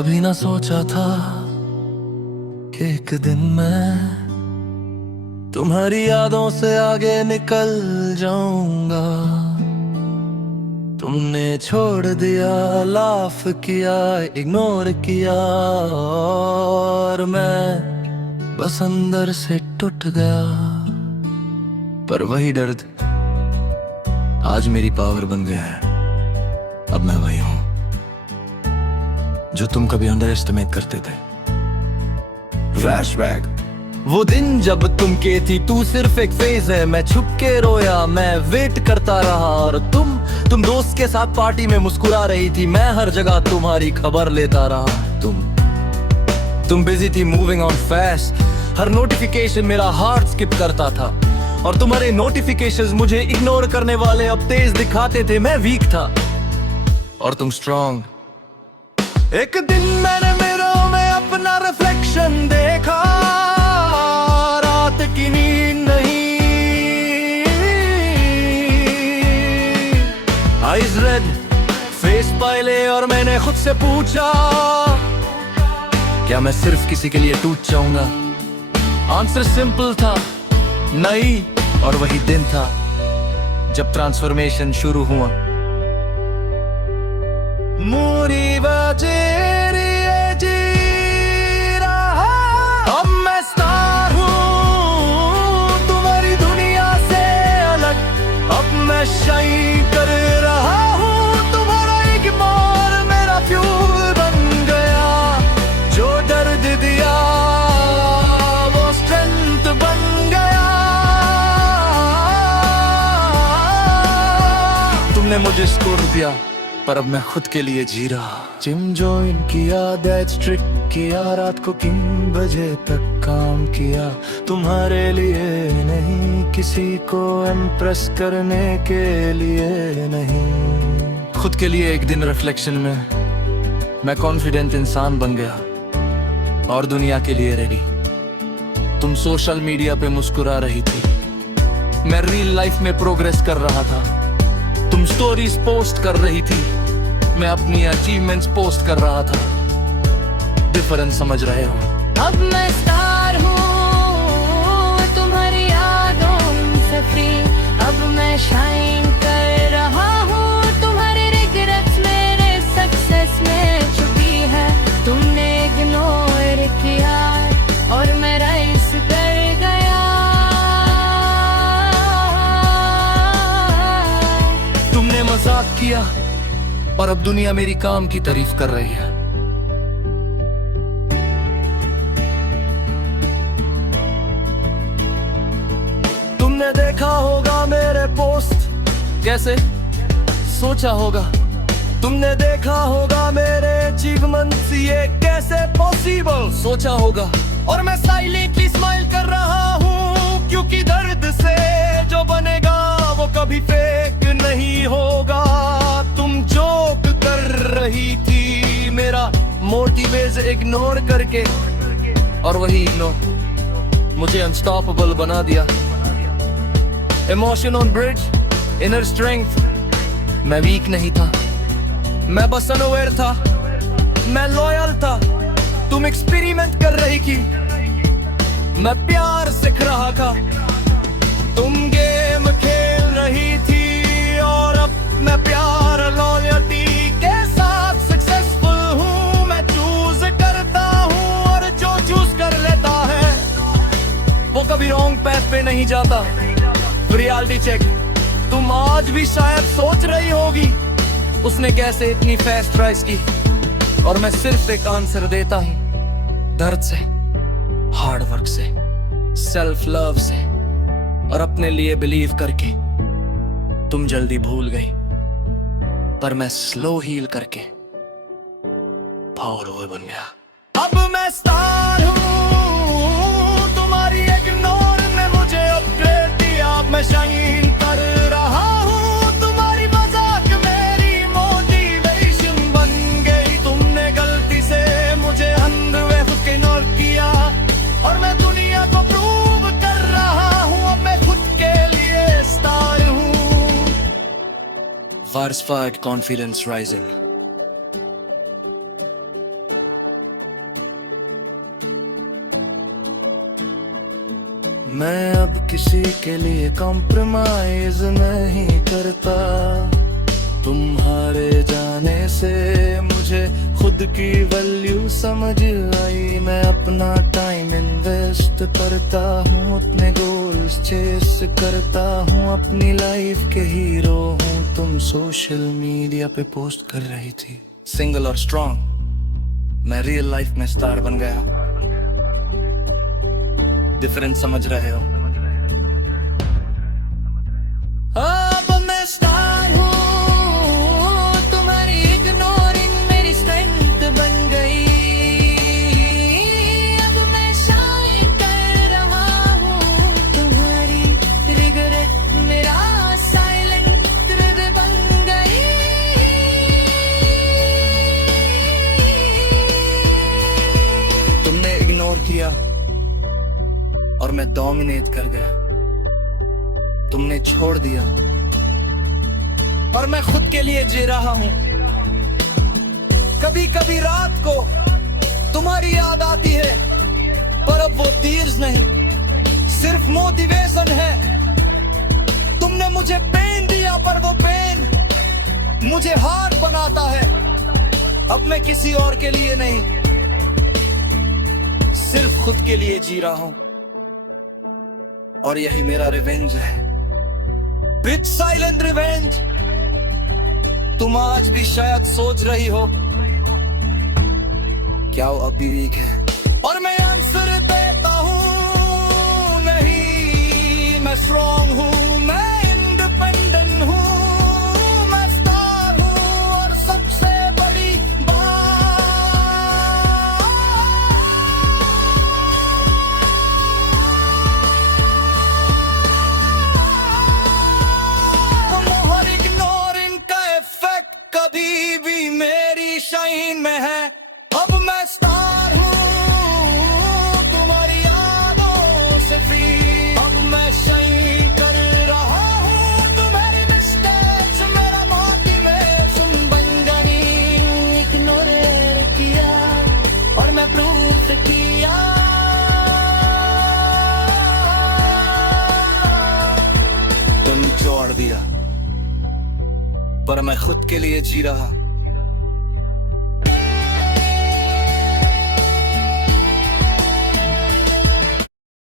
कभी ना सोचा था कि एक दिन मैं तुम्हारी यादों से आगे निकल जाऊंगा। तुमने छोड़ दिया, लाफ किया, इग्नोर किया और मैं बस अंदर से टूट गया। पर वही दर्द आज मेरी पावर बन गया है। अब मैं वही हूं जो तुम कभी अंडर एस्टिमेट करते थे। फ्लैशबैक, वो दिन जब तुम के थी तू सिर्फ एक फेज है। मैं छुप के रोया, मैं वेट करता रहा और तुम दोस्त के साथ पार्टी में मुस्कुरा रही थी। मैं हर जगह तुम्हारी खबर लेता रहा। तुम बिजी थी moving on fast. Her notification मेरा हार्ट स्किप करता था और तुम्हारे नोटिफिकेशंस मुझे इग्नोर करने वाले अब तेज दिखाते थे। मैं वीक था और तुम स्ट्रॉन्ग। एक दिन मैंने मिरर में अपना रिफ्लेक्शन देखा। रात की नींद नहीं, आईज रेड, फेस पाइले और मैंने खुद से पूछा, क्या मैं सिर्फ किसी के लिए टूट जाऊंगा? आंसर सिंपल था, नहीं। और वही दिन था जब ट्रांसफॉर्मेशन शुरू हुआ। मूरी वजह जी रहा, अब मैं स्टार हूँ तुम्हारी दुनिया से अलग। अब मैं शाइन कर रहा हूँ, तुम्हारा इग्नोर मेरा फ्यूल बन गया। जो दर्द दिया वो स्ट्रेंथ बन गया। तुमने मुझे स्कोर दिया पर अब मैं खुद के लिए जी रहा। जिम ज्वाइन किया, दैट्स ट्रिक किया, रात को 3 बजे तक काम किया। तुम्हारे लिए नहीं, किसी को इम्प्रेस करने के लिए नहीं। खुद के लिए एक दिन रिफ्लेक्शन में मैं कॉन्फिडेंट इंसान बन गया और दुनिया के लिए रेडी। तुम सोशल मीडिया पे मुस्कुरा रही थी, मैं रियल लाइफ में प्रोग्रेस कर रहा था। तुम स्टोरीज पोस्ट कर रही थी, मैं अपनी अचीवमेंट्स पोस्ट कर रहा था। डिफरेंस समझ रहे हो? अब मैं स्टार हूँ तुम्हारी यादों से फ्री। अब मैं शाइन कर रहा हूँ, तुम्हारे रिग्रेट्स मेरे सक्सेस में छुपी है। तुमने इग्नोर किया और मैं राइज कर गया। तुमने मजाक किया और अब दुनिया मेरी काम की तारीफ कर रही है। तुमने देखा होगा मेरे पोस्ट, कैसे सोचा होगा। तुमने देखा होगा मेरे अचीवमेंट्स, ये कैसे पॉसिबल सोचा होगा। और मैं साइलेंटली स्माइल कर रहा हूँ, क्योंकि दर्द से जो बनेगा वो कभी फेक नहीं होगा। तुम जोक कर रही थी मेरा मोटिवेशन इग्नोर करके, और वही इग्नोर मुझे अनस्टॉपेबल बना दिया। Emotion on bridge, inner strength. मैं वीक नहीं था, मैं बस अनअवेयर था। मैं लॉयल था, तुम एक्सपेरिमेंट कर रही थी, मैं प्यार सीख रहा था। तुम गेम खेल रही थी और अब मैं प्यार लॉयल्टी के साथ सक्सेसफुल हूँ। मैं चूज करता हूँ और जो चूज कर लेता है वो कभी रॉन्ग पैथ पे नहीं जाता। रियलिटी चेक, तुम आज भी शायद सोच रही होगी उसने कैसे इतनी फास्ट राइज की, और मैं सिर्फ एक आंसर देता हूँ, दर्द से, हार्ड वर्क से, सेल्फ लव से और अपने लिए बिलीव करके। तुम जल्दी भूल गई पर मैं स्लो हील करके पावरफुल बन गया। अब मैं स्टार हूँ तुम्हारी इग्नोर ने मुझे अपग्रेड दिया। अब मैं शाइन कर रहा हूँ, तुम्हारी मजाक मेरी मोटिवेशन बन गई। तुमने गलती से मुझे अंधे खुद के इग्नोर किया और मैं दुनिया को प्रूव कर रहा हूँ, अब मैं खुद के लिए स्टार हूँ। Satisfied confidence rising. मैं अब किसी के लिए कॉम्प्रोमाइज नहीं करता। तुम्हारे जाने से मुझे खुद की वैल्यू समझ आई। मैं अपना टाइम इन्वेस्ट करता हूँ, अपने गोल्स चेस करता हूँ, अपनी लाइफ के हीरो हूँ। तुम सोशल मीडिया पे पोस्ट कर रही थी सिंगल और स्ट्रॉन्ग, मैं रियल लाइफ में स्टार बन गया। डिफरेंस समझ रहे हो? अब मैं स्टार हूँ, तुम्हारी इग्नोरिंग मेरी स्ट्रेंथ बन गई। अब मैं शाइन कर रहा हूँ, तुम्हारी रिग्रेट मेरा साइलेंट बन गई। तुमने इग्नोर किया और मैं डोमिनेट कर गया। तुमने छोड़ दिया और मैं खुद के लिए जी रहा हूं। कभी कभी रात को तुम्हारी याद आती है, पर अब वो तीर्स नहीं, सिर्फ मोटिवेशन है। तुमने मुझे पेन दिया, पर वो पेन मुझे हार्ड बनाता है। अब मैं किसी और के लिए नहीं, सिर्फ खुद के लिए जी रहा हूं, और यही मेरा रिवेंज है। बिच साइलेंट रिवेंज। तुम आज भी शायद सोच रही हो क्या वो अभी वीक है, और मैं आंसर देता हूं नहीं, मैं स्ट्रॉन्ग हूं, मैं इंडिपेंडेंट हूं, मैं स्टार हूं। और सबसे बड़ी कभी भी मेरी शाइन में है। अब मैं स्टार हूँ, तुम्हारी यादों से फ्री। अब मैं शाइन कर रहा हूँ, तुम्हारी मिस्टेक्स मेरा मोटिवेशन बन गई। इग्नोर किया और मैं प्रूफ किया। तुम छोड़ दिया, पर मैं खुद के लिए जी रहा।